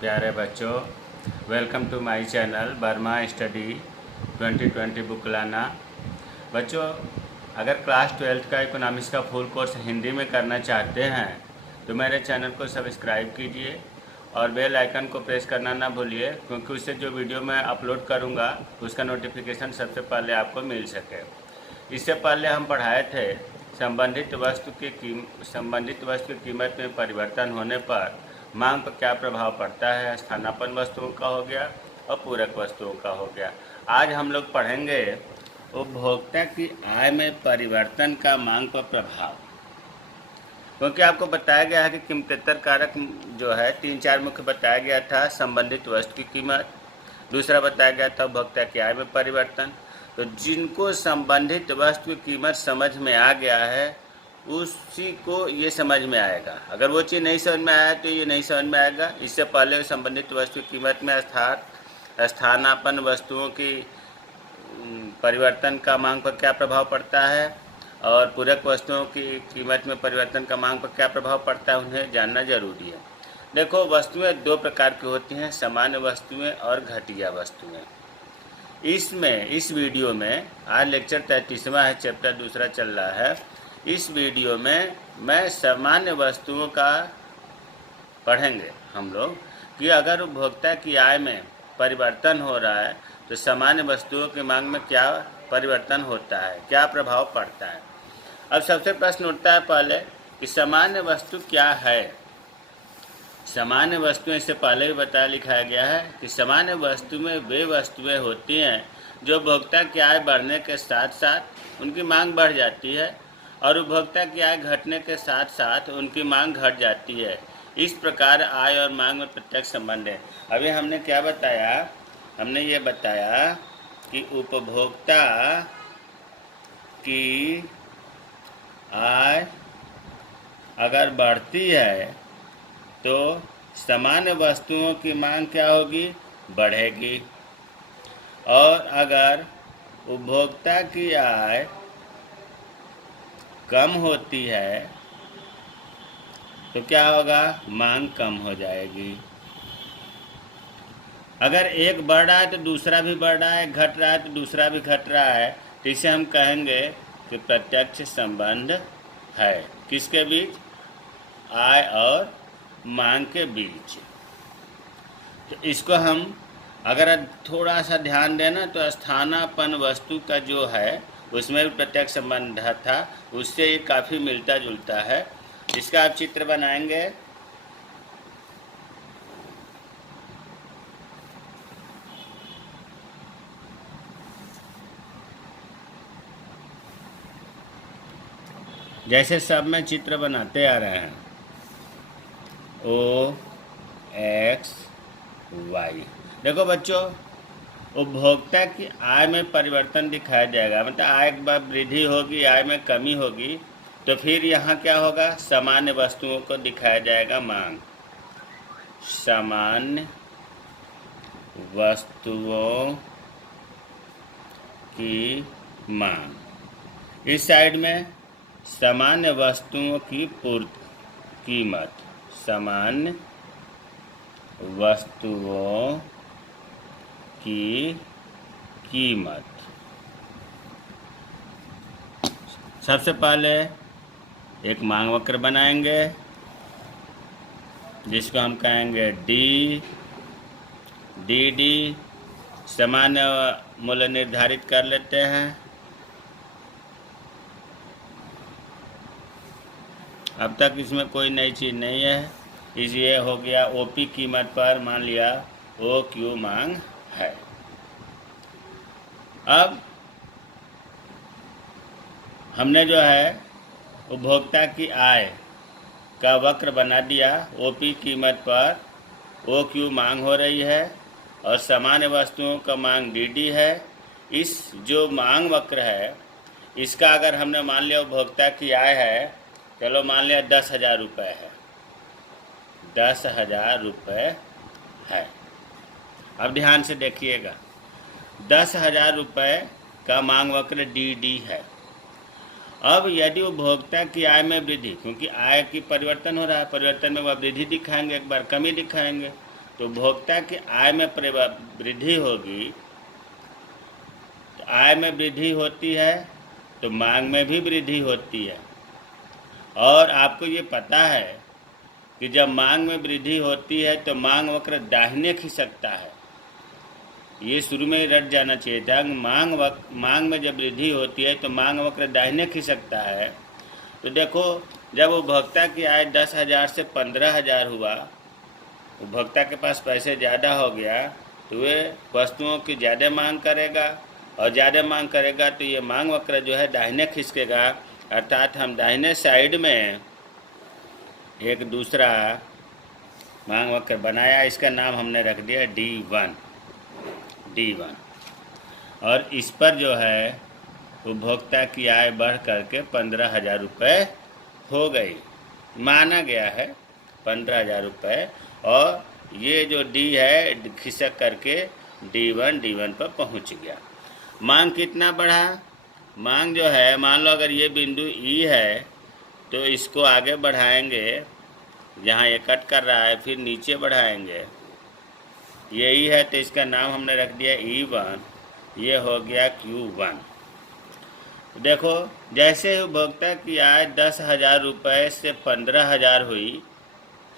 प्यारे बच्चों, welcome to my channel बर्मा स्टडी 2020 बुक लाना। बच्चों, अगर क्लास 12th का इकोनॉमिक्स का फुल कोर्स हिंदी में करना चाहते हैं तो मेरे चैनल को सब्सक्राइब कीजिए और बेल आइकन को प्रेस करना ना भूलिए, क्योंकि उससे जो वीडियो मैं अपलोड करूंगा उसका नोटिफिकेशन सबसे पहले आपको मिल सके। इससे पहले हम पढ़ाए थे संबंधित वस्तु की कीमत में परिवर्तन होने पर मांग पर क्या प्रभाव पड़ता है। स्थानापन्न वस्तुओं का हो गया और पूरक वस्तुओं का हो गया। आज हम लोग पढ़ेंगे उपभोक्ता की आय में परिवर्तन का मांग पर प्रभाव। क्योंकि आपको बताया गया है कि कीमतेतर कारक जो है 3-4 मुख्य बताया गया था। संबंधित वस्तु की कीमत, दूसरा बताया गया था उपभोक्ता की आय में परिवर्तन। तो जिनको संबंधित वस्तु की कीमत समझ में आ गया है उसी को ये समझ में आएगा। अगर वो चीज़ नहीं समझ में आया तो ये नहीं समझ में आएगा। इससे पहले संबंधित वस्तु की कीमत में स्थानापन्न वस्तुओं की परिवर्तन का मांग पर क्या प्रभाव पड़ता है और पूरक वस्तुओं की कीमत में परिवर्तन का मांग पर क्या प्रभाव पड़ता है, उन्हें जानना जरूरी है। देखो, वस्तुएं दो प्रकार की होती हैं, सामान्य वस्तुएं और घटिया वस्तुएं। इस वीडियो में आज लेक्चर 33वां है, चैप्टर दूसरा चल रहा है। इस वीडियो में मैं सामान्य वस्तुओं का पढ़ेंगे हम लोग कि अगर उपभोक्ता की आय में परिवर्तन हो रहा है तो सामान्य वस्तुओं की मांग में क्या परिवर्तन होता है, क्या प्रभाव पड़ता है। अब सबसे प्रश्न उठता है पहले कि सामान्य वस्तु क्या है। सामान्य वस्तुएं से पहले भी बताया लिखाया गया है कि सामान्य वस्तु में वे वस्तुएं होती हैं जो उपभोक्ता की आय बढ़ने के साथ साथ उनकी मांग बढ़ जाती है और उपभोक्ता की आय घटने के साथ साथ उनकी मांग घट जाती है। इस प्रकार आय और मांग में प्रत्यक्ष संबंध है। अभी हमने क्या बताया, हमने ये बताया कि उपभोक्ता की आय अगर बढ़ती है तो सामान्य वस्तुओं की मांग क्या होगी, बढ़ेगी। और अगर उपभोक्ता की आय कम होती है तो क्या होगा, मांग कम हो जाएगी। अगर एक बढ़ रहा है तो दूसरा भी बढ़ रहा है, घट रहा है तो दूसरा भी घट रहा है, तो इसे हम कहेंगे कि प्रत्यक्ष संबंध है। किसके बीच, आय और मांग के बीच। तो इसको हम अगर थोड़ा सा ध्यान देना तो स्थानापन्न वस्तु का जो है उसमें भी प्रत्यक्ष संबंध था, उससे ये काफ़ी मिलता जुलता है। इसका आप चित्र बनाएंगे। जैसे सब में चित्र बनाते आ रहे हैं, O X Y। देखो बच्चों, उपभोक्ता की आय में परिवर्तन दिखाया जाएगा, मतलब आय में वृद्धि होगी, आय में कमी होगी, तो फिर यहाँ क्या होगा, सामान्य वस्तुओं को दिखाया जाएगा मांग। सामान्य वस्तुओं की मांग। इस साइड में सामान्य वस्तुओं की कीमत, सामान्य वस्तुओं की कीमत। सबसे पहले एक मांग वक्र बनाएंगे जिसको हम कहेंगे डी। सामान्य मूल्य निर्धारित कर लेते हैं। अब तक इसमें कोई नई चीज़ नहीं है, इसलिए हो गया ओपी कीमत पर मान लिया OQ मांग है। अब हमने जो है उपभोक्ता की आय का वक्र बना दिया। ओपी कीमत पर OQ मांग हो रही है और सामान्य वस्तुओं का मांग DD है। इस जो मांग वक्र है इसका अगर हमने मान लिया उपभोक्ता की आय है, चलो मान लिया 10,000 रुपये है, 10,000 रुपये है। अब ध्यान से देखिएगा, 10,000 रुपये का मांग वक्र DD है। अब यदि उपभोक्ता की आय में वृद्धि, क्योंकि आय की परिवर्तन हो रहा है, परिवर्तन में वह वृद्धि दिखाएंगे, एक बार कमी दिखाएंगे, तो उपभोक्ता की आय में वृद्धि होगी। तो आय में वृद्धि होती है तो मांग में भी वृद्धि होती है। और आपको ये पता है कि जब मांग में वृद्धि होती है तो मांग वक्र दाहिने खिसकता है। ये शुरू में ही रट जाना चाहिए था। मांग में जब वृद्धि होती है तो मांग वक्र दाहिने खिसकता है। तो देखो, जब उपभोक्ता की आय 10,000 से 15,000 हुआ, उपभोक्ता के पास पैसे ज़्यादा हो गया तो वे वस्तुओं की ज़्यादा मांग करेगा, और ज़्यादा मांग करेगा तो ये मांग वक्र जो है दाहिने खिसकेगा। अर्थात हम दाहिने साइड में एक दूसरा मांग वक्र बनाया, इसका नाम हमने रख दिया D1। और इस पर जो है उपभोक्ता की आय बढ़ करके 15,000 रुपये हो गई, माना गया है 15,000 रुपये। और ये जो D है खिसक करके D1 पर पहुंच गया। मांग कितना बढ़ा? मांग जो है, मान लो अगर ये बिंदु E है तो इसको आगे बढ़ाएंगे, जहाँ ये कट कर रहा है, फिर नीचे बढ़ाएंगे। ये E है तो इसका नाम हमने रख दिया E1। ये हो गया Q1। देखो, जैसे उपभोक्ता की आय 10,000 रुपये से 15,000 हुई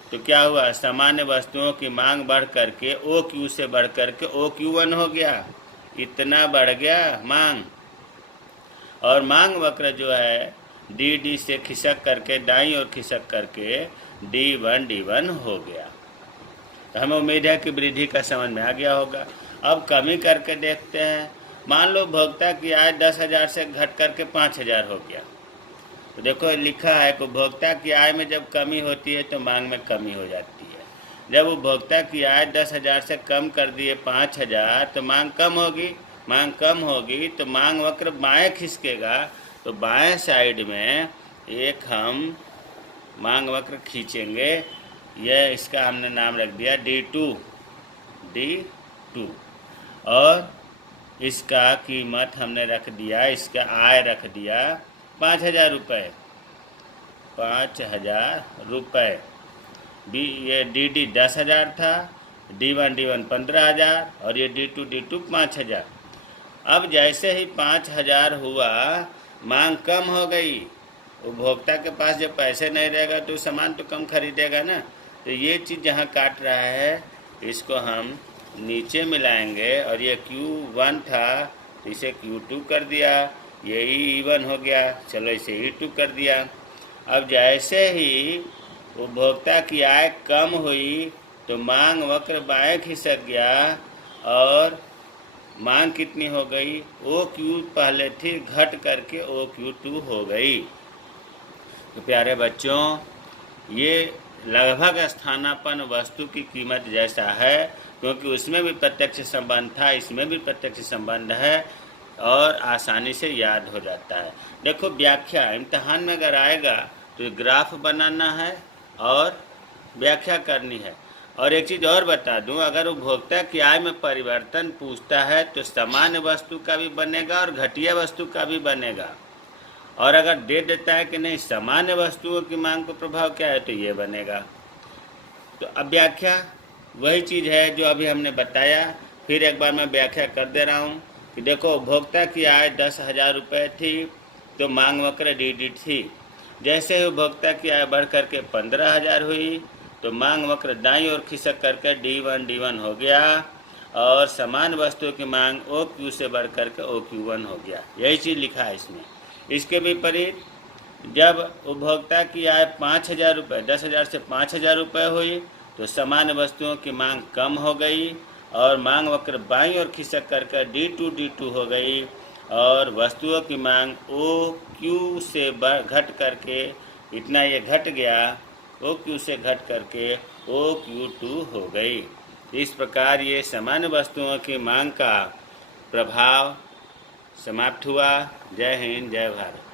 तो क्या हुआ? सामान्य वस्तुओं की मांग बढ़ करके OQ से बढ़ करके OQ1 हो गया। इतना बढ़ गया मांग। और मांग वक्र जो है DD से खिसक करके दाईं ओर खिसक करके D1 हो गया। तो हमें उम्मीद है कि वृद्धि का समझ में आ गया होगा। अब कमी करके देखते हैं। मान लो उपभोक्ता की आय 10,000 से घट करके 5,000 हो गया। तो देखो लिखा है कि उपभोक्ता की आय में जब कमी होती है तो मांग में कमी हो जाती है। जब उपभोक्ता की आय 10,000 से कम कर दिए 5,000 तो मांग कम होगी। मांग कम होगी तो मांग वक्र बाएं खिसकेगा। तो बाएं साइड में एक हम मांग वक्र खींचेंगे। यह इसका हमने नाम रख दिया D2। और इसका कीमत हमने रख दिया, इसका आय रख दिया 5,000 रुपये। 5,000 रुपये। ये DD 10,000 था, D1 15,000 और ये D2 5,000। अब जैसे ही 5,000 हुआ, मांग कम हो गई। उपभोक्ता के पास जब पैसे नहीं रहेगा तो सामान तो कम खरीदेगा ना। तो ये चीज़ जहाँ काट रहा है इसको हम नीचे मिलाएंगे। और ये Q1 था तो इसे Q2 कर दिया। ये E1 हो गया, चलो इसे E2 कर दिया। अब जैसे ही उपभोक्ता की आय कम हुई तो मांग वक्र बाएं खिसक गया और मांग कितनी हो गई? OQ पहले थी, घट करके OQ2 हो गई। तो प्यारे बच्चों, ये लगभग स्थानापन्न वस्तु की कीमत जैसा है, क्योंकि उसमें भी प्रत्यक्ष संबंध था, इसमें भी प्रत्यक्ष संबंध है और आसानी से याद हो जाता है। देखो, व्याख्या इम्तिहान में अगर आएगा तो ग्राफ बनाना है और व्याख्या करनी है। और एक चीज़ और बता दूं, अगर उपभोक्ता की आय में परिवर्तन पूछता है तो सामान्य वस्तु का भी बनेगा और घटिया वस्तु का भी बनेगा। और अगर दे देता है कि नहीं सामान्य वस्तुओं की मांग पर प्रभाव क्या है तो ये बनेगा। तो अब व्याख्या वही चीज़ है जो अभी हमने बताया। फिर एक बार मैं व्याख्या कर दे रहा हूँ कि देखो, उपभोक्ता की आय 10,000 रुपये थी तो मांग वक्र DD थी। जैसे ही उपभोक्ता की आय बढ़ करके 15,000 हुई तो मांग वक्र दाईं ओर खिसक करके D1 हो गया और समान वस्तुओं की मांग OQ से बढ़ करके OQ1 हो गया। यही चीज़ लिखा है इसमें। इसके विपरीत जब उपभोक्ता की आय 5,000 रुपये, 10,000 से 5,000 रुपये हुई तो समान वस्तुओं की मांग कम हो गई और मांग वक्र बाईं ओर खिसक करके D2 हो गई और वस्तुओं की मांग OQ से घट करके इतना ये घट गया, OQ से घट करके OQ2 हो गई। इस प्रकार ये सामान्य वस्तुओं की मांग का प्रभाव समाप्त हुआ। जय हिंद, जय भारत।